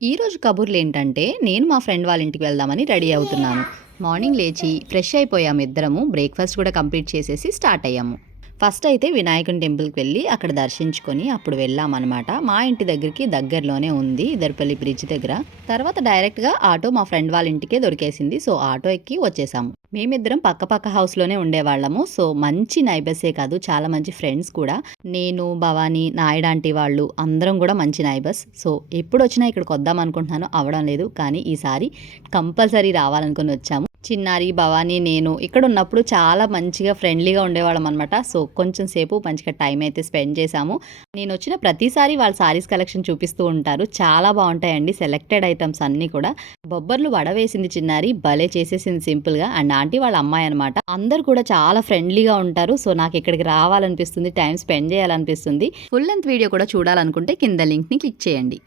ఈరోజు కబుర్లేంటంటే, నేను మా ఫ్రెండ్ వాళ్ళ ఇంటికి వెళ్దామని రెడీ అవుతున్నాను. మార్నింగ్ లేచి ఫ్రెష్ అయిపోయాము ఇద్దరము. బ్రేక్‌ఫాస్ట్ కూడా కంప్లీట్ చేసేసి స్టార్ట్ అయ్యాము. ఫస్ట్ అయితే వినాయకుని టెంపుల్‌కి వెళ్ళి అక్కడ దర్శించుకొని అప్పుడు వెళ్ళామనమాట. మా ఇంటి దగ్గరలోనే ఉంది. ఇద్దరిపల్లి బ్రిడ్జ్ దగ్గర. తర్వాత డైరెక్ట్‌గా ఆటో మా ఫ్రెండ్ వాళ్ళ ఇంటికే దొరికేసింది. సో, ఆటో ఎక్కి వచ్చేసాము. మేమిద్దరం పక్క హౌస్‌లోనే ఉండేవాళ్ళము. సో, మంచి నైబర్సే కాదు, చాలా మంచి ఫ్రెండ్స్ కూడా. నేను, భవాని, నాయుడాంటీ వాళ్ళు అందరం కూడా మంచి నైబర్స్. సో, ఎప్పుడొచ్చినా ఇక్కడికొద్దాం అనుకుంటున్నాను. అవ్వడం లేదు. కానీ ఈసారి కంపల్సరీ రావాలనుకుని వచ్చాము. చిన్నారి, భవాని, నేను ఇక్కడున్నప్పుడు చాలా మంచిగా ఫ్రెండ్లీగా ఉండేవాళ్ళం అనమాట. సో, కొంచెం సేపు మంచిగా టైం అయితే స్పెండ్ చేశాము. నేనొచ్చిన ప్రతిసారి వాళ్ళు సారీస్ కలెక్షన్ చూపిస్తూ ఉంటారు. చాలా బావుంటాయండి సెలెక్టెడ్ ఐటెమ్స్ అన్నీ కూడా. బొబ్బర్లు వడ వేసింది చిన్నారి. భలే చేసేసింది సింపుల్‌గా. అండ్ ఆంటీ వాళ్ళ అమ్మాయి అనమాట. అందరూ కూడా చాలా ఫ్రెండ్లీగా ఉంటారు. సో, నాకిక్కడికి రావాలనిపిస్తుంది. టైం స్పెండ్ చేయాలనిపిస్తుంది. ఫుల్ లెంత్ వీడియో కూడా చూడాలనుకుంటే కింద లింక్‌ని క్లిక్ చేయండి.